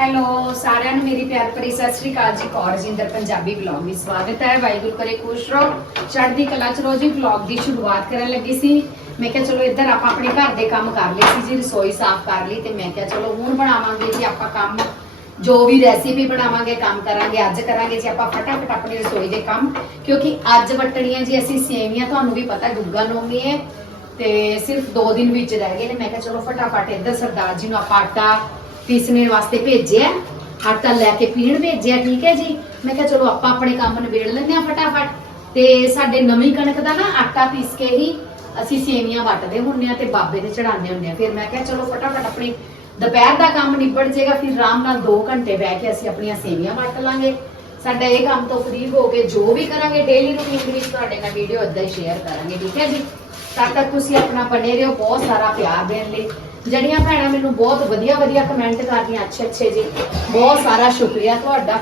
Hello ਸਾਰਿਆਂ ਨੂੰ ਮੇਰੀ ਪਿਆਰ ਭਰੀ ਸਤਿ ਸ੍ਰੀ ਅਕਾਲ ਜੀ, ਕੌਰ ਜਿੰਦਰ, ਪੰਜਾਬੀ ਵਲੌਗ ਵਿੱਚ ਸਵਾਗਤ ਹੈ। ਵਾਹਿਗੁਰੂ ਕਰੇ ਖੁਸ਼ ਰਹੋ। ਚੜ੍ਹਦੀ ਕਲਾ ਚ ਰੋਜੀ ਵਲੌਗ ਦੀ ਸ਼ੁਰੂਆਤ ਕਰਨ ਲੱਗੀ ਸੀ। ਮੈਂ ਕਿਹਾ ਚਲੋ ਇੱਧਰ ਆਪਾਂ ਆਪਣੇ ਘਰ ਦੇ ਕੰਮ ਕਰ ਲਏ ਸੀ ਜੀ, ਰਸੋਈ ਸਾਫ਼ ਕਰ ਲਈ ਤੇ ਮੈਂ ਕਿਹਾ ਚਲੋ ਹੁਣ ਬਣਾਵਾਂਗੇ ਜੀ ਆਪਾਂ ਕੰਮ। ਜੋ ਵੀ ਰੈਸਿਪੀ ਬਣਾਵਾਂਗੇ, ਕੰਮ ਕਰਾਂਗੇ, ਅੱਜ ਕਰਾਂਗੇ ਜੀ ਆਪਾਂ ਫਟਾਫਟ ਆਪਣੀ ਰਸੋਈ ਦੇ ਕੰਮ। ਕਿਉਂਕਿ ਅੱਜ ਵਟਣੀਆਂ ਜੀ, ਅਸੀਂ ਸੇਵੀਆਂ, ਤੁਹਾਨੂੰ ਵੀ ਪਤਾ ਗੁੱਗਾ ਨੋਮੀ ਹੈ। ਤੇ ਸਿਰਫ 2 ਦਿਨ ਵਿੱਚ ਰਹਿ ਗਏ ਨੇ। ਮੈਂ ਕਿਹਾ ਚਲੋ ਫਟਾਫਟ ਇੱਧਰ ਸਰਦਾਰ ਜੀ ਨੂੰ ਆਪਾਂ ਆਟਾ ਪੀਸਣੇ ਵਾਸਤੇ ਭੇਜਿਆ? ਆਟਾ ਲੈ ਕੇ ਪੀਣ ਭੇਜਿਆ, ਠੀਕ ਹੈ ਜੀ? ਮੈਂ ਕਿਹਾ ਚਲੋ ਆਪਾਂ ਆਪਣੇ ਕੰਮ ਨਿਬੇੜ ਲੈਂਦੇ ਆ ਫਟਾਫਟ। ਤੇ ਸਾਡੇ ਨਵੀਂ ਕਣਕ ਦਾ ਨਾ ਆਟਾ ਪੀਸ ਕੇ ਹੀ ਅਸੀਂ ਸੇਵੀਆਂ ਵੱਟਦੇ ਹੁੰਨੇ ਆ ਤੇ ਬਾਬੇ ਦੇ ਚੜਾਉਂਦੇ ਹੁੰਨੇ ਆ ਫਿਰ ਮੈਂ ਕਿਹਾ ਚਲੋ ਫਟਾਫਟ ਆਪਣੀ ਦੁਪਹਿਰ ਦਾ ਕੰਮ ਨਿਬੜ ਜਾਏਗਾ ਫਿਰ ਆਰਾਮ ਨਾਲ 2 ਘੰਟੇ ਬਹਿ ਕੇ ਅਸੀਂ ਆਪਣੀਆਂ ਸੇਵੀਆਂ ਵੱਟ ਲਾਂਗੇ। ਸਾਡਾ ਇਹ ਕੰਮ ਤੋਂ ਫ੍ਰੀ ਹੋ ਕੇ ਜੋ ਵੀ ਕਰਾਂਗੇ ਡੇਲੀ ਰੂਟੀਨ ਵਿੱਚ ਤੁਹਾਡੇ ਨਾਲ ਵੀਡੀਓ ਇਦਾਂ ਹੀ ਸ਼ੇਅਰ ਕਰਾਂਗੇ, ਠੀਕ ਹੈ ਜੀ? ਤਦ ਤੱਕ ਤੁਸੀਂ ਆਪਣਾ ਬਣੇ ਰਹੋ, ਬਹੁਤ ਸਾਰਾ ਪਿਆਰ ਦੇਣ ਲਈ। ਜਿਹੜੀਆਂ ਭੈਣਾਂ ਮੈਨੂੰ ਬਹੁਤ ਵਧੀਆ ਵਧੀਆ ਕਮੈਂਟ ਕਰਦੀਆਂ ਅੱਛੇ ਅੱਛੇ ਜੀ। ਬਹੁਤ ਸਾਰਾ ਸ਼ੁਕਰੀਆ ਤੁਹਾਡਾ।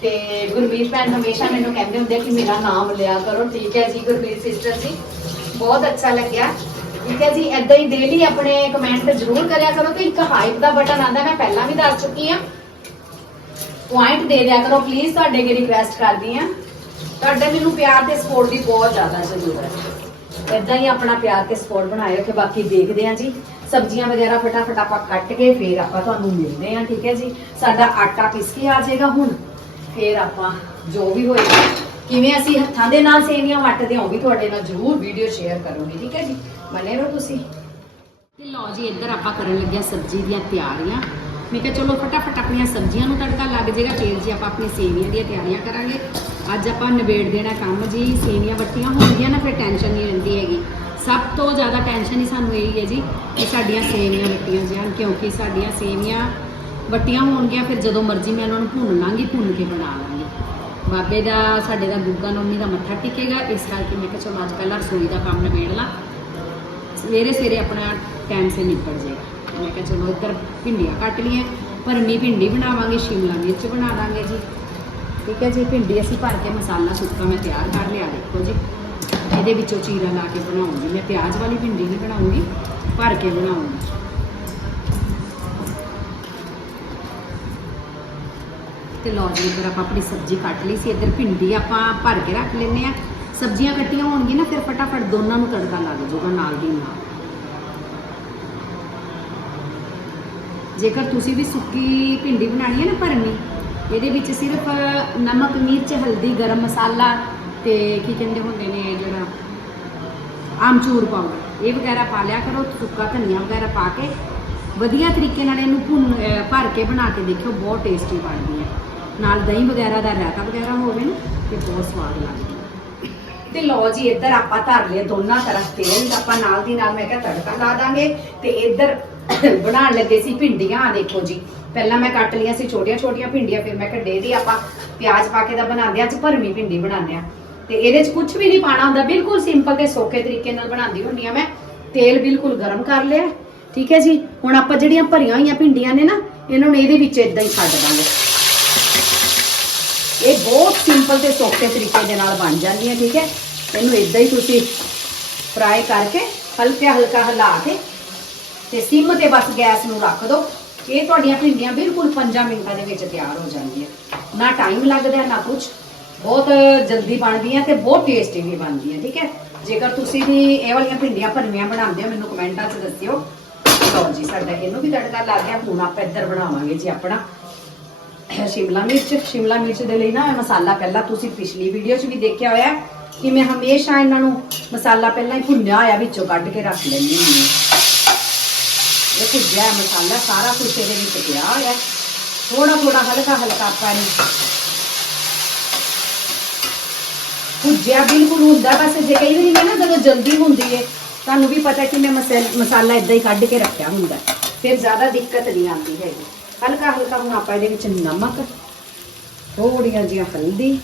ਤੇ ਗੁਰਮੀਤ ਭੈਣ ਹਮੇਸ਼ਾ ਮੈਨੂੰ ਕਹਿੰਦੇ ਹੁੰਦੇ ਕਿ ਮੇਰਾ ਨਾਮ ਲਿਆ ਕਰੋ। ਠੀਕ ਹੈ ਜੀ, ਗੁਰਮੀਤ ਸਿਸਟਰ ਜੀ। ਬਹੁਤ ਅੱਛਾ ਲੱਗਿਆ। ਠੀਕ ਹੈ ਜੀ, ਏਦਾਂ ਹੀ ਡੇਲੀ ਆਪਣੇ ਕਮੈਂਟ ਜ਼ਰੂਰ ਕਰਿਆ ਕਰੋ ਤੇ ਇੱਕ ਹਾਈਪ ਦਾ ਬਟਨ ਆਂਦਾ ਮੈਂ ਪਹਿਲਾਂ ਵੀ ਦੱਸ ਚੁੱਕੀ ਹਾਂ। ਪੁਆਇੰਟ ਦੇ ਦਿਆ ਕਰੋ ਪਲੀਜ਼ ਤੁਹਾਡੇ ਅੱਗੇ ਰਿਕਵੈਸਟ ਕਰਦੀ ਆ ਤੁਹਾਡੇ ਮੈਨੂੰ ਪਿਆਰ ਤੇ ਸਪੋਰਟ ਦੀ ਬਹੁਤ ਜ਼ਿਆਦਾ ਜ਼ਰੂਰਤ ਹੈ। ਇਦਾਂ ਹੀ ਆਪਣਾ ਪਿਆਰ ਤੇ ਸਪੋਰਟ ਬਣਾਇਓ ਕਿ ਬਾਕੀ ਦੇਖਦੇ ਆ ਜੀ। ਸਬਜ਼ੀਆਂ ਵਗੈਰਾ ਫਟਾਫਟ ਆਪਾਂ ਕੱਟ ਕੇ ਫੇਰ ਆਪਾਂ ਤੁਹਾਨੂੰ ਮਿਲਦੇ ਆ ਠੀਕ ਹੈ ਜੀ? ਸਾਡਾ ਆਟਾ ਪਿਸ ਕੇ ਆ ਜਾਏਗਾ ਹੁਣ। ਫੇਰ ਆਪਾਂ ਜੋ ਵੀ ਹੋਏਗਾ, ਕਿਵੇਂ ਅਸੀਂ ਹੱਥਾਂ ਦੇ ਨਾਲ ਸੇਵੀਆਂ ਵੱਟਦੇ ਹਾਂ, ਉਹ ਵੀ ਤੁਹਾਡੇ ਨਾਲ ਜ਼ਰੂਰ ਵੀਡੀਓ ਸ਼ੇਅਰ ਕਰੂੰਗੀ, ਠੀਕ ਹੈ ਜੀ? ਬਨੇ ਰਹੋ ਤੁਸੀਂ। ਤੇ ਲਓ ਜੀ, ਇੱਧਰ ਆਪਾਂ ਕਰਨ ਲੱਗਿਆ ਸਬਜ਼ੀ ਦੀਆਂ ਤਿਆਰੀਆਂ। ਮੈਂ ਕਿਹਾ ਚਲੋ ਫਟਾਫਟ ਆਪਣੀਆਂ ਸਬਜ਼ੀਆਂ ਨੂੰ ਤੜਕਾ ਲੱਗ ਜਾਏਗਾ, ਫੇਰ ਜੀ ਆਪਾਂ ਆਪਣੀ ਸੇਵੀਆਂ ਦੀਆਂ ਤਿਆਰੀਆਂ ਕਰਾਂਗੇ। ਅੱਜ ਆਪਾਂ ਨਿਬੇੜ ਦੇਣਾ ਕੰਮ ਜੀ, ਸੇਵੀਆਂ ਵੱਟੀਆਂ ਹੋਣਗੀਆਂ ਨਾ, ਫਿਰ ਟੈਨਸ਼ਨ ਨਹੀਂ ਰਹਿੰਦੀ ਹੈਗੀ। ਸਭ ਤੋਂ ਜ਼ਿਆਦਾ ਟੈਨਸ਼ਨ ਹੀ ਸਾਨੂੰ ਇਹੀ ਹੈ ਜੀ ਕਿ ਸਾਡੀਆਂ ਸੇਵੀਆਂ ਵੱਟੀਆਂ ਜਾਣ, ਕਿਉਂਕਿ ਸਾਡੀਆਂ ਸੇਵੀਆਂ ਵੱਟੀਆਂ ਹੋਣਗੀਆਂ, ਫਿਰ ਜਦੋਂ ਮਰਜ਼ੀ ਮੈਂ ਉਹਨਾਂ ਨੂੰ ਭੁੰਨ ਲਾਂਗੀ, ਭੁੰਨ ਕੇ ਬਣਾ ਲਾਂਗੀ। ਬਾਬੇ ਦਾ, ਸਾਡੇ ਦਾ ਗੁੱਗਾ ਨੌਮੀ ਦਾ ਮੱਥਾ ਟਿਕੇਗਾ, ਇਸ ਕਰਕੇ ਮੈਂ ਕਿਹਾ ਚਲੋ ਅੱਜ ਪਹਿਲਾਂ ਰਸੋਈ ਦਾ ਕੰਮ ਨਿਬੇੜ ਲਾਂ। ਸਵੇਰੇ ਸਵੇਰੇ ਆਪਣਾ ਟਾਈਮ ਸੇ ਨਿਕਲ ਜਾਏਗਾ। ਮੈਂ ਕਿਹਾ ਚਲੋ ਇੱਧਰ ਭਿੰਡੀਆਂ ਕੱਟ ਲਈਆਂ ਭਰਮੀ ਭਿੰਡੀ ਬਣਾਵਾਂਗੇ, ਸ਼ਿਮਲਾ ਮਿਰਚ ਬਣਾ ਦਾਂਗੇ ਜੀ। ਠੀਕ ਹੈ ਜੀ, ਭਿੰਡੀ ਅਸੀਂ ਭਰ ਕੇ ਮਸਾਲਾ ਸੁੱਕਾ ਮੈਂ ਤਿਆਰ ਕਰ ਲਿਆ, ਦੇਖੋ ਜੀ। ਇਹਦੇ ਵਿੱਚੋਂ ਚੀਰਾ ਲਾ ਕੇ ਬਣਾਉਂਗੀ। ਮੈਂ ਪਿਆਜ਼ ਵਾਲੀ ਭਿੰਡੀ ਨਹੀਂ ਬਣਾਉਂਗੀ, ਭਰ ਕੇ ਬਣਾਉਂਗੀ। ਤੇ ਲਓ ਜੀ, ਇੱਧਰ ਆਪਾਂ ਆਪਣੀ ਸਬਜ਼ੀ ਕੱਟ ਲਈ ਸੀ। ਇੱਧਰ ਭਿੰਡੀ ਆਪਾਂ ਭਰ ਕੇ ਰੱਖ ਲੈਨੇ ਆ ਸਬਜ਼ੀਆਂ ਕੱਟੀਆਂ ਹੋਣਗੀਆਂ ਨਾ, ਫਿਰ ਫਟਾਫਟ ਦੋਨਾਂ ਨੂੰ ਤੜਕਾ ਲੱਗ ਜਾਊਗਾ ਨਾਲ ਦੀ ਨਾਲ। ਜੇਕਰ ਤੁਸੀਂ ਵੀ ਸੁੱਕੀ ਭਿੰਡੀ ਬਣਾਣੀ ਹੈ ਨਾ ਭਰਨੀ, ਇਹਦੇ ਵਿੱਚ ਸਿਰਫ ਨਮਕ, ਮਿਰਚ, ਹਲਦੀ, ਗਰਮ ਮਸਾਲਾ ਤੇ ਕੀ ਕਹਿੰਦੇ ਹੁੰਦੇ ਨੇ ਜਿਹੜਾ ਆਮਚੂਰ ਪਾਊਡਰ ਇਹ ਵਗੈਰਾ ਪਾ ਲਿਆ ਕਰੋ, ਸੁੱਕਾ ਧਨੀਆ ਵਗੈਰਾ ਪਾ ਕੇ। ਵਧੀਆ ਤਰੀਕੇ ਨਾਲ ਇਹਨੂੰ ਭੁੰਨ ਭਰ ਕੇ ਬਣਾ ਕੇ ਦੇਖਿਓ, ਬਹੁਤ ਟੇਸਟੀ ਬਣਦੀ ਹੈ। ਨਾਲ ਦਹੀਂ ਵਗੈਰਾ ਦਾ ਰਾਇਤਾ ਵਗੈਰਾ ਹੋਵੇ ਨਾ, ਤੇ ਬਹੁਤ ਸਵਾਦ ਲੱਗਦੀ। ਹੈ ਤੇ ਲਓ ਜੀ, ਇੱਧਰ ਆਪਾਂ ਧਰ ਲਿਆ ਦੋਨਾਂ ਤਰਫ ਤੇਲ। ਆਪਾਂ ਨਾਲ ਦੀ ਨਾਲ ਮੈਂ ਕਿਹਾ ਤੜਕਾ ਲਾ ਦਾਂਗੇ। ਤੇ ਇੱਧਰ ਬਣਾਉਣ ਲੱਗੇ ਸੀ ਭਿੰਡੀਆਂ ਦੇਖੋ ਜੀ। ਪਹਿਲਾਂ ਮੈਂ ਕੱਟ ਲਈਆਂ ਸੀ ਛੋਟੀਆਂ ਛੋਟੀਆਂ ਭਿੰਡੀਆਂ, ਫਿਰ ਮੈਂ ਕੱਢੇ ਦੀ ਆਪਾਂ ਪਿਆਜ਼ ਪਾ ਕੇ ਦਾ ਬਣਾਉਂਦੇ ਹਾਂ, ਅੱਜ ਭਰਮੀ ਭਿੰਡੀ ਬਣਾਉਂਦੇ ਆ ਤੇ ਇਹਦੇ 'ਚ ਕੁਝ ਵੀ ਨਹੀਂ ਪਾਣਾ ਹੁੰਦਾ, ਬਿਲਕੁਲ ਸਿੰਪਲ ਤੇ ਸੌਖੇ ਤਰੀਕੇ ਨਾਲ ਬਣਾਉਂਦੀ ਹੁੰਦੀ ਆ ਮੈਂ। ਤੇਲ ਬਿਲਕੁਲ ਗਰਮ ਕਰ ਲਿਆ, ਠੀਕ ਹੈ ਜੀ? ਹੁਣ ਆਪਾਂ ਜਿਹੜੀਆਂ ਭਰੀਆਂ ਹੋਈਆਂ ਭਿੰਡੀਆਂ ਨੇ ਨਾ, ਇਹਨਾਂ ਨੂੰ ਇਹਦੇ ਵਿੱਚ ਇਦਾਂ ਹੀ ਛੱਡ ਦਾਂਗੇ। ਇਹ ਬਹੁਤ ਸਿੰਪਲ ਤੇ ਸੌਖੇ ਤਰੀਕੇ ਦੇ ਨਾਲ ਬਣ ਜਾਂਦੀਆਂ, ਠੀਕ ਹੈ? ਇਹਨੂੰ ਇਦਾਂ ਹੀ ਤੁਸੀਂ ਫਰਾਈ ਕਰਕੇ ਹਲਕਾ ਹਲਕਾ ਹਿਲਾ ਕੇ ਤੇ ਸਿਮ ਤੇ ਬਸ ਗੈਸ ਨੂੰ ਰੱਖ ਦਿਓ ਇਹ ਤੁਹਾਡੀਆਂ ਭਿੰਡੀਆਂ ਬਿਲਕੁਲ 5 ਮਿੰਟਾਂ ਦੇ ਵਿੱਚ ਤਿਆਰ ਹੋ ਜਾਂਦੀਆਂ। ਨਾ ਟਾਈਮ ਲੱਗਦਾ, ਨਾ ਕੁਝ ਬਹੁਤ ਜਲਦੀ ਬਣਦੀਆਂ ਤੇ ਬਹੁਤ ਟੇਸਟੀ ਵੀ ਬਣਦੀਆਂ, ਠੀਕ ਹੈ? ਜੇਕਰ ਤੁਸੀਂ ਵੀ ਇਹ ਵਾਲੀਆਂ ਭਿੰਡੀਆਂ ਭਰਮੀਆਂ ਬਣਾਉਂਦੇ ਹੋ, ਮੈਨੂੰ ਕਮੈਂਟਾਂ 'ਚ ਦੱਸਿਓ। ਲਓ ਜੀ, ਸਾਡਾ ਇਹਨੂੰ ਵੀ ਤੜਕਾ ਲੱਗ ਗਿਆ ਹੁਣ ਆਪਾਂ ਇੱਧਰ ਬਣਾਵਾਂਗੇ ਜੀ ਆਪਣਾ। ਸ਼ਿਮਲਾ ਮਿਰਚ ਸ਼ਿਮਲਾ ਮਿਰਚ ਦੇ ਲਈ ਨਾ ਮਸਾਲਾ ਪਹਿਲਾਂ ਤੁਸੀਂ ਪਿਛਲੀ ਵੀਡੀਓ 'ਚ ਵੀ ਦੇਖਿਆ ਹੋਇਆ ਕਿ ਮੈਂ ਹਮੇਸ਼ਾ ਇਹਨਾਂ ਨੂੰ ਮਸਾਲਾ ਪਹਿਲਾਂ ਹੀ ਭੁੰਨਿਆ ਹੋਇਆ ਵਿੱਚੋਂ ਕੱਢ ਕੇ ਰੱਖ ਲੈਂਦੀ ਹੁੰਦੀ ਹਾਂ। ਇਹ ਭੁੱਜਿਆ ਮਸਾਲਾ ਸਾਰਾ ਕੁਝ ਇਹਦੇ ਵਿੱਚ ਪਿਆ ਹੋਇਆ ਥੋੜਾ ਥੋੜਾ ਹਲਕਾ ਹਲਕਾ ਆਪਾਂ ਇਹਨੂੰ ਭੁੱਜਿਆ ਬਿਲਕੁਲ ਹੁੰਦਾ, ਬਸ ਜੇ ਕਈ ਵਾਰੀ ਮੈਂ ਨਾ ਜਦੋਂ ਜਲਦੀ ਹੁੰਦੀ ਹੈ ਤੁਹਾਨੂੰ ਵੀ ਪਤਾ ਕਿ ਮੈਂ ਮਸਾਲਾ ਇਦਾਂ ਹੀ ਕੱਢ ਕੇ ਰੱਖਿਆ ਹੁੰਦਾ। ਫਿਰ ਜ਼ਿਆਦਾ ਦਿੱਕਤ ਨਹੀਂ ਆਉਂਦੀ ਹੈਗੀ। ਹਲਕਾ ਹਲਕਾ ਹੁਣ ਆਪਾਂ ਇਹਦੇ ਵਿੱਚ ਨਮਕ, ਥੋੜੀਆਂ ਜਿਹੀਆਂ ਹਲਦੀ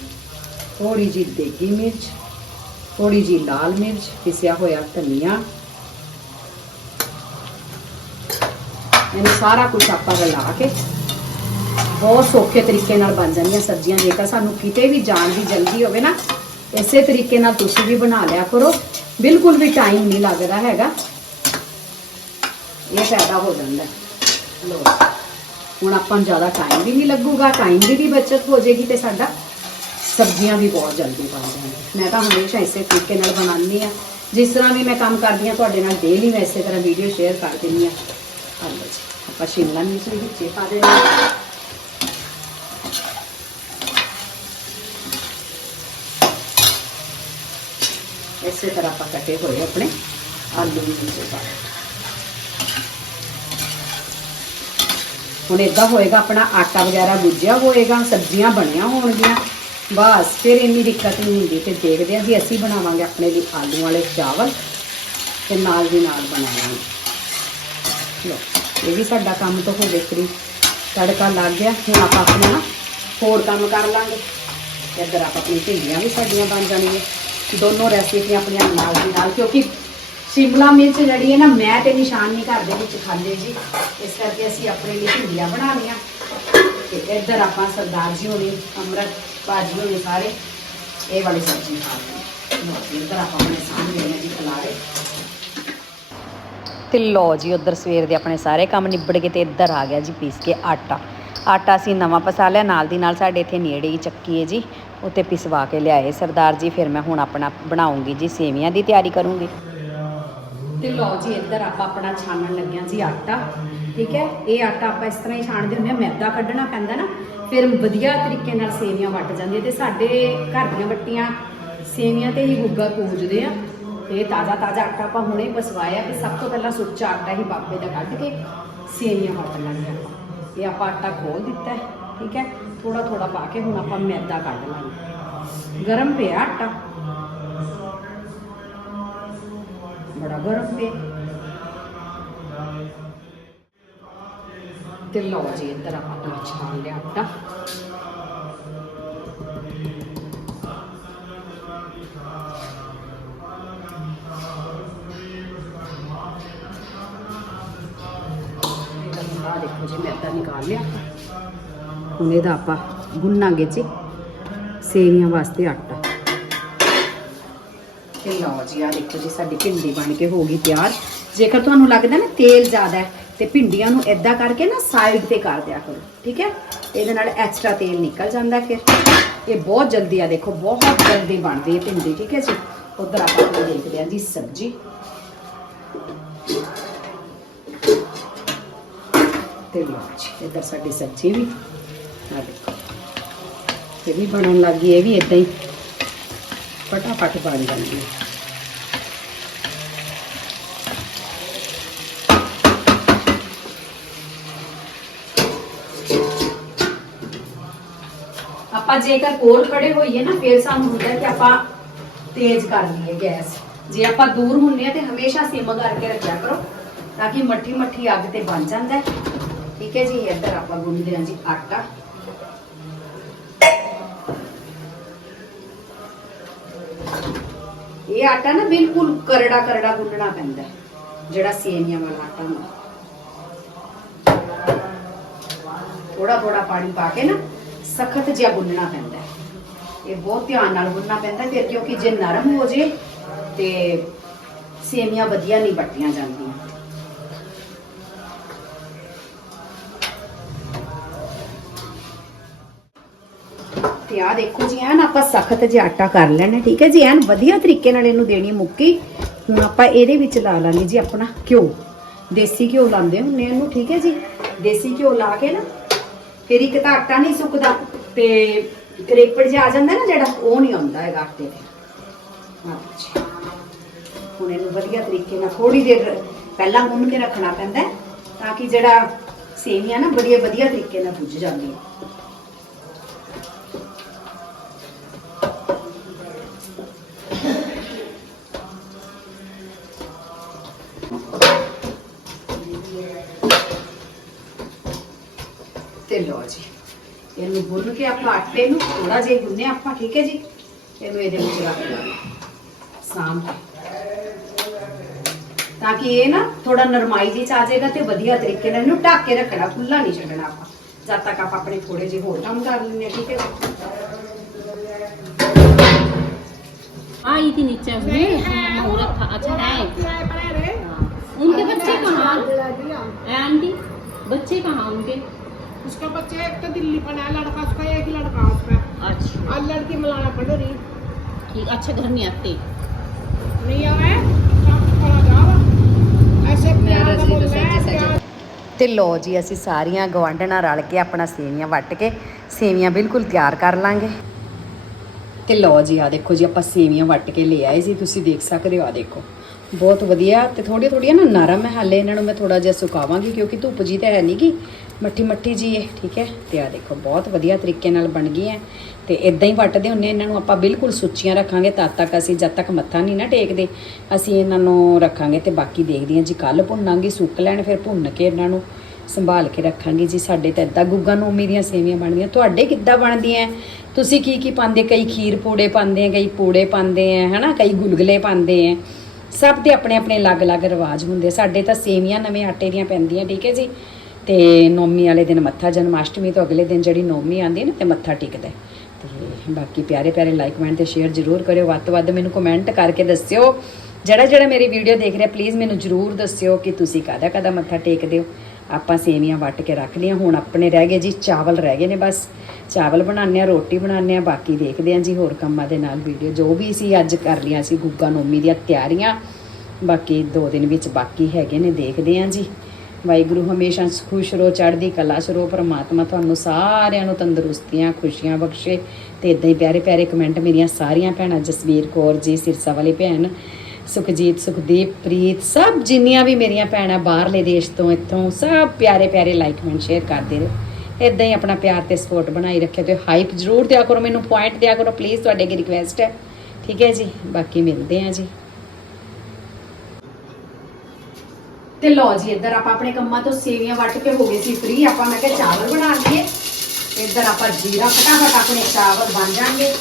ਥੋੜੀ ਜਿਹੀ ਦੇਗੀ ਮਿਰਚ ਥੋੜੀ ਜਿਹੀ ਲਾਲ ਮਿਰਚ, ਪਿਸਿਆ ਹੋਇਆ ਧਨੀਆ। ਇਹਨੂੰ ਸਾਰਾ ਕੁਝ ਆਪਾਂ ਰਲਾ ਕੇ ਬਹੁਤ ਸੌਖੇ ਤਰੀਕੇ ਨਾਲ ਬਣ ਜਾਂਦੀਆਂ ਸਬਜ਼ੀਆਂ। ਜੇਕਰ ਸਾਨੂੰ ਕਿਤੇ ਵੀ ਜਾਣ ਦੀ ਜਲਦੀ ਹੋਵੇ ਨਾ ਇਸੇ ਤਰੀਕੇ ਨਾਲ ਤੁਸੀਂ ਵੀ ਬਣਾ ਲਿਆ ਕਰੋ। ਬਿਲਕੁਲ ਵੀ ਟਾਈਮ ਨਹੀਂ ਲੱਗਦਾ ਹੈਗਾ। ਇਹ ਫਾਇਦਾ ਹੋ ਜਾਂਦਾ। ਹੈ। ਹੁਣ ਆਪਾਂ ਨੂੰ ਜ਼ਿਆਦਾ ਟਾਈਮ ਵੀ ਨਹੀਂ ਲੱਗੂਗਾ ਟਾਈਮ ਦੀ ਵੀ ਬਚਤ ਹੋ ਜਾਏਗੀ ਤੇ ਸਾਡਾ ਸਬਜ਼ੀਆਂ ਵੀ ਬਹੁਤ ਜਲਦੀ ਬਣ ਜਾਣਗੀਆਂ। ਮੈਂ ਤਾਂ ਹਮੇਸ਼ਾ ਇਸੇ ਤਰੀਕੇ ਨਾਲ ਬਣਾਉਂਦੀ ਆ ਜਿਸ ਤਰ੍ਹਾਂ ਵੀ ਮੈਂ ਕੰਮ ਕਰਦੀ ਆ ਤੁਹਾਡੇ ਨਾਲ ਡੇਲੀ ਮੈਂ ਇਸੇ ਤਰ੍ਹਾਂ ਵੀਡੀਓ ਸ਼ੇਅਰ ਕਰ ਦਿੰਦੀ ਆ ਹਾਂ ਜੀ, ਆਪਾਂ ਸ਼ਿਮਲਾ ਮਿਰਚ ਵੀ ਵਿੱਚੇ ਪਾ ਦੇਣੀ। ਆ। ਇਸੇ ਤਰ੍ਹਾਂ ਆਪਾਂ ਕੱਟੇ ਹੋਏ ਆਪਣੇ ਆਲੂ ਵੀ ਵਿੱਚੇ ਪਾ ਦੇਣੇ। ਹੁਣ ਇਦਾਂ ਹੋਏਗਾ, ਆਪਣਾ ਆਟਾ ਵਗੈਰਾ ਗੁੱਜਿਆ ਹੋਏਗਾ, ਸਬਜ਼ੀਆਂ ਬਣੀਆਂ ਹੋਣਗੀਆਂ, ਬਸ ਫਿਰ ਇੰਨੀ ਦਿੱਕਤ ਨਹੀਂ ਹੁੰਦੀ ਤੇ ਦੇਖਦੇ ਹਾਂ ਜੀ, ਅਸੀਂ ਬਣਾਵਾਂਗੇ ਆਪਣੇ ਲਈ ਆਲੂ ਵਾਲੇ ਚਾਵਲ ਤੇ ਨਾਲ ਦੀ ਨਾਲ ਬਣਾਵਾਂਗੇ ਲੋ ਇਹ ਵੀ ਸਾਡਾ ਕੰਮ ਤਾਂ ਹੋ ਗਏ ਫਰੀ ਤੜਕਾ ਲੱਗ ਗਿਆ, ਹੁਣ ਆਪਾਂ ਆਪਣਾ ਨਾ ਹੋਰ ਕੰਮ ਕਰ ਲਾਂਗੇ ਇੱਧਰ ਆਪਾਂ ਆਪਣੀ ਭਿੰਡੀਆਂ ਵੀ ਸਾਡੀਆਂ ਬਣ ਜਾਣਗੀਆਂ ਦੋਨੋਂ ਰੈਸਿਪੀਆਂ ਆਪਣੀਆਂ ਨਾਲ ਦੀ ਨਾਲ ਕਿਉਂਕਿ ਸ਼ਿਮਲਾ ਮਿਰਚ ਜਿਹੜੀ ਹੈ ਨਾ ਮੈਂ ਤੇ ਨਿਸ਼ਾਨ ਨਹੀਂ ਘਰ ਦੇ ਵਿੱਚ ਖਾਂਦੇ ਜੀ। ਇਸ ਕਰਕੇ ਅਸੀਂ ਆਪਣੇ ਲਈ ਭਿੰਡੀਆਂ ਬਣਾ ਲਈਆਂ ਤੇ ਇੱਧਰ ਆਪਾਂ ਸਰਦਾਰ ਜੀ ਹੋਣੀ ਅਮਰਤ ਭਾਜੀ ਹੋਣੀ ਸਾਰੇ ਇਹ ਵਾਲੀ ਸਬਜ਼ੀ ਖਾ ਲਈ ਲਓ ਜੀ, ਇੱਧਰ ਆਪਾਂ ਆਪਣੇ ਸਾਹਮਣੇ ਨੇ ਜੀ ਖਲਾਰੇ ਤੇ ਲੋ ਜੀ ਉਧਰ ਸਵੇਰ ਦੇ ਆਪਣੇ ਸਾਰੇ ਕੰਮ ਨਿਬੜ ਗਏ ਤੇ ਇੱਧਰ ਆ ਗਿਆ ਜੀ ਪੀਸ ਕੇ ਆਟਾ। ਆਟਾ ਅਸੀਂ ਨਵਾਂ ਪਸਾ ਲਿਆ, ਨਾਲ ਦੀ ਨਾਲ ਸਾਡੇ ਇੱਥੇ ਨੇੜੇ ਹੀ ਚੱਕੀ ਹੈ ਜੀ ਉੱਤੇ ਪਿਸਵਾ ਕੇ ਲਿਆਏ ਸਰਦਾਰ ਜੀ, ਫਿਰ ਮੈਂ ਹੁਣ ਆਪਣਾ ਬਣਾਉਂਗੀ ਜੀ, ਸੇਵੀਆਂ ਦੀ ਤਿਆਰੀ ਕਰੂੰਗੀ। ਤੇ ਲਓ ਜੀ, ਇੱਧਰ ਆਪਾਂ ਆਪਣਾ ਛਾਣਨ ਲੱਗਿਆ ਜੀ ਆਟਾ, ਠੀਕ ਹੈ? ਇਹ ਆਟਾ ਆਪਾਂ ਇਸ ਤਰ੍ਹਾਂ ਹੀ ਛਾਣਦੇ ਹੁੰਦੇ ਆ ਮੈਦਾ ਕੱਢਣਾ ਪੈਂਦਾ ਨਾ, ਫਿਰ ਵਧੀਆ ਤਰੀਕੇ ਨਾਲ ਸੇਵੀਆਂ ਵੱਟ ਜਾਂਦੀਆਂ ਤੇ ਸਾਡੇ ਘਰ ਦੀਆਂ ਵੱਟੀਆਂ ਸੇਵੀਆਂ ਤੇ ਹੀ ਗੁੱਗਾ ਪੂਜਦੇ ਆ। ਇਹ ਤਾਜ਼ਾ ਤਾਜ਼ਾ ਆਟਾ ਆਪਾਂ ਹੁਣੇ ਪਸਵਾਇਆ ਕਿ ਸਭ ਤੋਂ ਪਹਿਲਾਂ ਸੁੱਚਾ ਆਟਾ ਹੀ ਬਾਬੇ ਦਾ ਕੱਢ ਕੇ ਸੇਵੀਆਂ ਵੱਟ ਲਾਂਗੇ ਆਪਾਂ। ਇਹ ਆਪਾਂ ਆਟਾ ਖੋਲ ਦਿੱਤਾ ਹੈ ਠੀਕ ਹੈ ਥੋੜਾ ਥੋੜਾ ਪਾ ਕੇ ਹੁਣ ਆਪਾਂ ਮੈਦਾ ਕੱਢ ਲਾਂਗੇ ਗਰਮ ਪਿਆ ਆਟਾ ਬੜਾ ਗਰਮ ਪਿਆ ਤੇ ਲਓ ਜੀ ਇੱਧਰ ਆਪਾਂ ਆਪਣਾ ਛਾਣ ਲਿਆ ਆਟਾ ਦੇਖੋ ਜੀ, ਮੈਂ ਤਾਂ ਨਿਕਾਲ ਲਿਆ। ਹੁਣ ਇਹਦਾ ਆਪਾਂ ਗੁੰਨਾਂਗੇ ਜੀ ਸੇਵੀਆਂ ਵਾਸਤੇ ਆਟਾ। ਤੇ ਲਓ ਜੀ ਆ ਦੇਖੋ ਜੀ, ਸਾਡੀ ਭਿੰਡੀ ਬਣ ਕੇ ਹੋ ਗਈ ਤਿਆਰ। ਜੇਕਰ ਤੁਹਾਨੂੰ ਲੱਗਦਾ ਨਾ ਤੇਲ ਜ਼ਿਆਦਾ ਹੈ, ਤੇ ਭਿੰਡੀਆਂ ਨੂੰ ਏਦਾਂ ਕਰਕੇ ਨਾ ਸਾਈਡ ਤੇ ਕਰ ਦਿਆ ਕਰੋ, ਠੀਕ ਹੈ? ਇਹਦੇ ਨਾਲ ਐਕਸਟਰਾ ਤੇਲ ਨਿਕਲ ਜਾਂਦਾ ਫਿਰ। ਇਹ ਬਹੁਤ ਜਲਦੀ ਆ, ਦੇਖੋ, ਬਹੁਤ ਜਲਦੀ ਬਣਦੀ ਹੈ ਭਿੰਡੀ, ਠੀਕ ਹੈ ਜੀ? ਉਧਰ ਆਪਾਂ ਦੇਖਦੇ ਹਾਂ ਜੀ, ਸਬਜ਼ੀ। ਤੇ ਲਓ ਜੀ ਇੱਧਰ ਸਾਡੀ ਸਬਜ਼ੀ ਵੀ। ਆ ਦੇਖੋ। ਇਹ ਵੀ ਬਣਨ ਲੱਗੀ ਇਹ ਵੀ ਇਦਾਂ ਹੀ। ਫਟਾਫਟ ਬਣ ਜਾਂਦੀ ਹੈ। ਆਪਾਂ ਜੇਕਰ ਕੋਲ ਖੜੇ ਹੋਈਏ ਨਾ, ਫਿਰ ਸਾਨੂੰ ਹੁੰਦਾ ਕਿ ਆਪਾਂ ਤੇਜ਼ ਕਰ ਲਈਏ ਗੈਸ। ਜੇ ਆਪਾਂ ਦੂਰ ਹੁੰਨੇ ਆ, ਤੇ ਹਮੇਸ਼ਾ ਸਿਮ ਕਰਕੇ ਰੱਖਿਆ ਕਰੋ, ਤਾਂ ਕਿ ਮੱਠੀ ਮੱਠੀ ਅੱਗ ਤੇ ਬਣ ਜਾਂਦਾ ਹੈ। ਠੀਕ ਹੈ ਜੀ ਇੱਧਰ ਆਪਾਂ ਗੁੰਨਦੇ ਹਾਂ ਜੀ ਆਟਾ ਇਹ ਆਟਾ ਨਾ ਬਿਲਕੁਲ ਕਰੜਾ ਕਰੜਾ ਗੁੰਨਣਾ ਪੈਂਦਾ ਹੈ, ਜਿਹੜਾ ਸੇਮੀਆਂ ਵਾਲਾ ਆਟਾ ਹੁੰਦਾ ਥੋੜਾ ਥੋੜਾ ਪਾਣੀ ਪਾ ਕੇ ਨਾ ਸਖਤ ਜਿਹਾ ਗੁੰਨਣਾ ਪੈਂਦਾ ਹੈ। ਇਹ ਬਹੁਤ ਧਿਆਨ ਨਾਲ ਗੁੰਨਣਾ ਪੈਂਦਾ ਫਿਰ ਕਿਉਂਕਿ ਜੇ ਨਰਮ ਹੋ ਜੇ ਤੇ ਸੇਮੀਆਂ ਵਧੀਆ ਨਹੀਂ ਵੱਟੀਆਂ ਜਾਂਦੀਆਂ ਤੇ ਆ ਦੇਖੋ ਜੀ, ਐਨ ਆਪਾਂ ਸਖਤ ਜਿਹਾ ਆਟਾ ਕਰ ਲੈਣਾ, ਠੀਕ ਹੈ ਜੀ? ਐਨ ਵਧੀਆ ਤਰੀਕੇ ਨਾਲ ਇਹਨੂੰ ਦੇਣੀ ਮੁੱਕੀ। ਹੁਣ ਆਪਾਂ ਇਹਦੇ ਵਿੱਚ ਲਾ ਲਾਂਗੇ ਜੀ ਆਪਣਾ ਘਿਓ। ਦੇਸੀ ਘਿਓ ਲਾਉਂਦੇ ਹੁੰਨੇ ਆ ਇਹਨੂੰ, ਠੀਕ ਹੈ ਜੀ? ਦੇਸੀ ਘਿਓ ਲਾ ਕੇ ਨਾ, ਫਿਰ ਇੱਕ ਤਾਂ ਆਟਾ ਨਹੀਂ ਸੁੱਕਦਾ, ਤੇ ਕਰੇਪੜ ਜਿਹਾ ਆ ਜਾਂਦਾ ਨਾ ਜਿਹੜਾ, ਉਹ ਨਹੀਂ ਆਉਂਦਾ ਹੈਗਾ ਆਟੇ ਤੇ। ਅੱਛਾ ਹੁਣ ਇਹਨੂੰ ਵਧੀਆ ਤਰੀਕੇ ਨਾਲ ਥੋੜੀ ਦੇਰ ਪਹਿਲਾਂ ਗੁੰਨ ਕੇ ਰੱਖਣਾ ਪੈਂਦਾ ਤਾਂ ਕਿ ਜਿਹੜਾ ਸੇਵੀਆਂ ਨਾ ਵਧੀਆ ਵਧੀਆ ਤਰੀਕੇ ਨਾਲ ਭੁੱਜ ਜਾਂਦੀਆਂ। ਇਹਨੂੰ ਗੁੰਨ ਕੇ ਆਪਾਂ ਆਟੇ ਨੂੰ ਥੋੜਾ ਜਿਹਾ ਗੁੰਨੇ ਆਪਾਂ ਠੀਕ ਹੈ ਜੀ ਇਹਨੂੰ ਇਹਦੇ ਵਿੱਚ ਰੱਖ ਲਾਂਗੇ ਸਾਂਭ ਕੇ ਤਾਂ ਕਿ ਇਹ ਨਾ ਥੋੜਾ ਨਰਮਾਈ ਜੀ ਚ ਆ ਜਾਏਗਾ ਤੇ ਵਧੀਆ ਤਰੀਕੇ ਨਾਲ ਇਹਨੂੰ ਢੱਕ ਕੇ ਰੱਖਣਾ ਖੁੱਲਾ ਨਹੀਂ ਛੱਡਣਾ ਆਪਾਂ ਜਦ ਤੱਕ ਆਪਾਂ ਆਪਣੇ ਥੋੜੇ ਜਿਹੇ ਹੋਰ ਕੰਮ ਕਰ ਲੈਂਦੇ ਆ ਠੀਕ ਹੈ आई थी नीचे हुए मुहूर्त था अच्छा है हाँ। उनके बच्चे कहाँ हैं आंटी बच्चे कहाँ उनके उसका बच्चा एक तो दिल्ली पढ़ा है लड़का उसका एक ही लड़का है उसका अच्छा और लड़की मलाना पढ़ रही ठीक अच्छा घर नहीं आते नहीं आवे सब पढ़ा जाओ ऐसे प्यार का बोल रहा है प्यार ਤੇ ਲੋ ਜੀ ਅਸੀਂ ਸਾਰੀਆਂ ਗਵਾਂਢਣਾਂ ਰਲ ਕੇ ਆਪਣਾ ਸੇਵੀਆਂ ਵੱਟ ਕੇ ਸੇਵੀਆਂ ਬਿਲਕੁਲ ਤਿਆਰ ਕਰ ਲਾਂਗੇ ਤੇ ਲੋ ਜੀ ਆ ਦੇਖੋ ਜੀ ਆਪਾਂ ਸੇਵੀਆਂ ਵੱਟ ਕੇ ਲੈ ਆਏ ਸੀ ਤੁਸੀਂ ਦੇਖ ਸਕਦੇ ਹੋ ਆ ਦੇਖੋ ਬਹੁਤ ਵਧੀਆ ਤੇ ਥੋੜੀਆਂ ਥੋੜੀਆਂ ਨਾ ਨਰਮ ਹੈ ਹਾਲੇ ਇਹਨਾਂ ਨੂੰ ਮੈਂ ਥੋੜਾ ਜਿਹਾ ਸੁਕਾਵਾਂਗੀ ਕਿਉਂਕਿ ਧੁੱਪ ਜੀ ਤਾਂ ਹੈ ਨਹੀਂਗੀ ਮੱਠੀ ਮੱਠੀ ਜੀ ਹੈ ਠੀਕ ਹੈ? ਤੇ ਆ ਦੇਖੋ, ਬਹੁਤ ਵਧੀਆ ਤਰੀਕੇ ਨਾਲ ਬਣ ਗਈ ਹੈ। ਤੇ ਇਦਾਂ ਹੀ ਵੱਟਦੇ ਹੁੰਨੇ ਇਹਨਾਂ ਨੂੰ, ਆਪਾਂ ਬਿਲਕੁਲ ਸੁੱਚੀਆਂ ਰੱਖਾਂਗੇ, ਤਦ ਤੱਕ ਅਸੀਂ ਜਦ ਤੱਕ ਮੱਥਾ ਨਹੀਂ ਨਾ ਟੇਕਦੇ, ਅਸੀਂ ਇਹਨਾਂ ਨੂੰ ਰੱਖਾਂਗੇ ਤੇ ਬਾਕੀ ਦੇਖਦੇ ਹਾਂ ਜੀ ਕੱਲ ਭੁੰਨਾਂਗੇ, ਸੁੱਕ ਲੈਣ, ਫਿਰ ਭੁੰਨ ਕੇ ਇਹਨਾਂ ਨੂੰ ਸੰਭਾਲ ਕੇ ਰੱਖਾਂਗੇ ਜੀ, ਸਾਡੇ ਤਾਂ ਇਦਾਂ ਗੁੱਗਾ ਨੋਮੀ ਦੀਆਂ ਸੇਵੀਆਂ ਬਣਦੀਆਂ। ਤੁਹਾਡੇ ਕਿੱਦਾਂ ਬਣਦੀਆਂ? ਤੁਸੀਂ ਕੀ ਕੀ ਪਾਉਂਦੇ? ਕਈ ਖੀਰ ਪੂੜੇ ਪਾਉਂਦੇ ਆ, ਕਈ ਪੂੜੇ ਪਾਉਂਦੇ ਆ, ਹਨਾ? ਕਈ ਗੁਲਗੁਲੇ ਪਾਉਂਦੇ ਆ। ਸਭ ਦੇ ਆਪਣੇ ਆਪਣੇ ਅਲੱਗ-ਅਲੱਗ ਰਿਵਾਜ ਹੁੰਦੇ ਸਾਡੇ ਤਾਂ ਸੇਵੀਆਂ ਨਵੇਂ ਆਟੇ ਦੀਆਂ ਪੈਂਦੀਆਂ, ਠੀਕ ਹੈ ਜੀ? ਤੇ ਨੌਮੀ ਵਾਲੇ ਦਿਨ ਮੱਥਾ ਜਨਮ ਅਸ਼ਟਮੀ ਤੋਂ ਅਗਲੇ ਦਿਨ ਜਿਹੜੀ ਨੌਮੀ ਆਉਂਦੀ ਹੈ ਨਾ, ਤੇ ਮੱਥਾ ਟਿਕਦਾ ਹੈ। ਤੇ ਬਾਕੀ ਪਿਆਰੇ ਪਿਆਰੇ ਲਾਈਕ ਕਮੈਂਟ ਤੇ ਸ਼ੇਅਰ ਜ਼ਰੂਰ ਕਰਿਓ। ਵੱਧ ਤੋਂ ਵੱਧ ਮੈਨੂੰ ਕਮੈਂਟ ਕਰਕੇ ਦੱਸਿਓ। ਜਿਹੜਾ ਜਿਹੜਾ ਮੇਰੀ ਵੀਡੀਓ ਦੇਖ ਰਿਹਾ ਪਲੀਜ਼ ਮੈਨੂੰ ਜ਼ਰੂਰ ਦੱਸਿਓ ਕਿ ਤੁਸੀਂ ਕਾਹਦਾ ਕਾਹਦਾ ਮੱਥਾ ਟੇਕਦੇ ਹੋ। ਆਪਾਂ ਸੇਵੀਆਂ ਵੱਟ ਕੇ ਰੱਖ ਲਈਆਂ ਹੁਣ ਆਪਣੇ ਰਹਿ ਗਏ ਜੀ, ਚਾਵਲ ਰਹਿ ਗਏ ਨੇ ਬਸ। ਚਾਵਲ ਬਣਾਉਂਦੇ ਆ ਰੋਟੀ ਬਣਾਉਂਦੇ ਆ ਬਾਕੀ ਦੇਖਦੇ ਆ ਜੀ ਹੋਰ ਕੰਮਾਂ ਦੇ ਨਾਲ ਵੀਡੀਓ ਜੋ ਵੀ ਸੀ, ਅੱਜ ਕਰ ਲਿਆ ਸੀ ਗੁੱਗਾ ਨੋਮੀ ਦੀਆਂ ਤਿਆਰੀਆਂ। ਬਾਕੀ ਦੋ ਦਿਨ ਵਿੱਚ ਬਾਕੀ ਹੈਗੇ ਨੇ, ਦੇਖਦੇ ਆ ਜੀ। ਵਾਹਿਗੁਰੂ ਹਮੇਸ਼ਾ ਖੁਸ਼ ਰਹੋ, ਚੜ੍ਹਦੀ ਕਲਾ ਚ ਰਹੋ, ਪ੍ਰਮਾਤਮਾ ਤੁਹਾਨੂੰ ਸਾਰਿਆਂ ਨੂੰ ਤੰਦਰੁਸਤੀਆਂ, ਖੁਸ਼ੀਆਂ ਬਖਸ਼ੇ ਤੇ ਇਦਾਂ ਹੀ ਪਿਆਰੇ ਪਿਆਰੇ ਕਮੈਂਟ ਮੇਰੀਆਂ ਸਾਰੀਆਂ ਭੈਣਾਂ, ਜਸਵੀਰ ਕੌਰ ਜੀ, ਸਿਰਸਾ ਵਾਲੀ ਭੈਣ, ਸੁਖਜੀਤ, ਸੁਖਦੀਪ, ਪ੍ਰੀਤ, ਸਭ ਜਿੰਨੀਆਂ ਵੀ ਮੇਰੀਆਂ ਭੈਣਾਂ ਬਾਹਰਲੇ ਦੇਸ਼ ਤੋਂ ਇੱਥੋਂ, ਸਭ ਪਿਆਰੇ ਪਿਆਰੇ ਲਾਈਕ ਕਮੈਂਟ ਸ਼ੇਅਰ ਕਰਦੇ ਰਹੋ। ਇਦਾਂ ਹੀ ਆਪਣਾ ਪਿਆਰ ਤੇ ਸਪੋਰਟ ਬਣਾਈ ਰੱਖਿਓ ਤੇ ਹਾਈਪ ਜ਼ਰੂਰ ਦਿਆ ਕਰੋ, ਮੈਨੂੰ ਪੁਆਇੰਟ ਦਿਆ ਕਰੋ ਪਲੀਜ਼ ਤੁਹਾਡੇ ਅੱਗੇ ਰਿਕੁਐਸਟ ਹੈ। ਠੀਕ ਹੈ ਜੀ, ਬਾਕੀ ਮਿਲਦੇ ਹਾਂ ਜੀ। ਤੇ ਲਓ ਜੀ, ਇੱਧਰ ਆਪਾਂ ਆਪਣੇ ਕੰਮਾਂ ਤੋਂ ਸੇਵੀਆਂ ਵੱਟ ਕੇ ਹੋ ਗਏ ਸੀ ਫ੍ਰੀ ਆਪਾਂ ਮੈਂ ਕਿਹਾ ਚਾਵਲ ਬਣਾ ਲਈਏ। ਇੱਧਰ ਆਪਾਂ ਜੀਰਾ ਫਟਾਫਟ ਆਪਣੇ ਚਾਵਲ ਬਣ ਜਾਣਗੇ।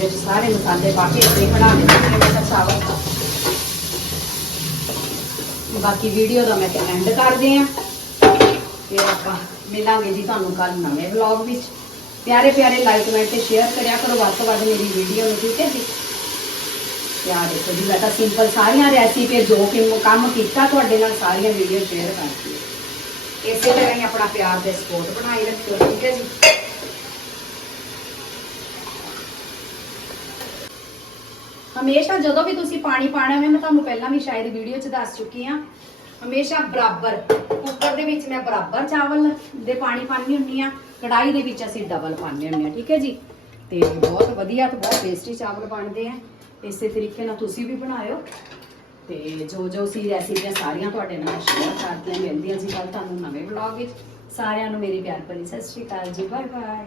ਤੇ ਸਾਰੇ ਮਸਾਲੇ ਪਾ ਕੇ ਇੱਥੇ ਬਣਾ ਦਿੱਤੇ ਨੇ ਮੈਂ ਚਾਵਲ ਬਾਕੀ ਵੀਡੀਓ ਦਾ ਮੈਂ ਐਂਡ ਕਰਦੇ ਆ ਫਿਰ ਆਪਾਂ ਮਿਲਾਂਗੇ ਜੀ ਤੁਹਾਨੂੰ ਕੱਲ ਨਵੇਂ ਵਲੌਗ ਵਿੱਚ। ਪਿਆਰੇ ਪਿਆਰੇ ਲਾਈਕ ਕਮੈਂਟ ਤੇ ਸ਼ੇਅਰ ਕਰਿਆ ਕਰੋ। ਵੱਧ ਤੋਂ ਵੱਧ ਮੇਰੀ ਵੀਡੀਓ ਨੂੰ, ਠੀਕ ਹੈ ਜੀ? ਤੇ ਦੇਖੋ ਜੀ, ਮੈਂ ਤਾਂ ਸਿੰਪਲ ਸਾਰੀਆਂ ਰੈਸੀਪੀ ਜੋ ਕਿ ਕੰਮ ਕੀਤਾ ਤੁਹਾਡੇ ਨਾਲ, ਸਾਰੀਆਂ ਵੀਡੀਓ ਸ਼ੇਅਰ ਕਰਤੀ। ਇਸੇ ਤਰ੍ਹਾਂ ਹੀ ਆਪਣਾ ਪਿਆਰ ਤੇ ਸਪੋਰਟ ਬਣਾਈ ਰੱਖਿਓ, ਠੀਕ ਹੈ ਜੀ? ਹਮੇਸ਼ਾ ਜਦੋਂ ਵੀ ਤੁਸੀਂ ਪਾਣੀ ਪਾਣਾ ਹੋਵੇ, ਮੈਂ ਤੁਹਾਨੂੰ ਪਹਿਲਾਂ ਵੀ ਸ਼ਾਇਦ ਵੀਡੀਓ 'ਚ ਦੱਸ ਚੁੱਕੀ ਹਾਂ। ਹਮੇਸ਼ਾ ਬਰਾਬਰ ਕੁੱਕਰ ਦੇ ਵਿੱਚ ਮੈਂ ਬਰਾਬਰ ਚਾਵਲ ਦੇ ਪਾਣੀ ਪਾਣੀ ਹੁੰਨੀ ਆ ਕੜਾਈ ਦੇ ਵਿੱਚ ਅਸੀਂ ਡਬਲ ਪਾਉਂਦੇ ਹੁੰਨੇ ਆ ਠੀਕ ਹੈ ਜੀ? ਤੇ ਬਹੁਤ ਵਧੀਆ ਤੇ ਬਹੁਤ ਟੇਸਟੀ ਚਾਵਲ ਬਣਦੇ ਆ। ਇਸੇ ਤਰੀਕੇ ਨਾਲ ਤੁਸੀਂ ਵੀ ਬਣਾਇਓ। ਤੇ ਜੋ ਜੋ ਸੀ ਰੈਸਿਪੀਆਂ ਸਾਰੀਆਂ ਤੁਹਾਡੇ ਨਾਲ ਸ਼ੇਅਰ ਕਰਦੀਆਂ ਮਿਲਦੀਆਂ ਜੀ ਕੱਲ ਤੁਹਾਨੂੰ ਨਵੇਂ ਵਲੌਗ ਵਿੱਚ, ਸਾਰਿਆਂ ਨੂੰ ਮੇਰੀ ਪਿਆਰ ਭਰੀ ਸਤਿ ਸ਼੍ਰੀ ਅਕਾਲ ਜੀ ਬਾਏ ਬਾਏ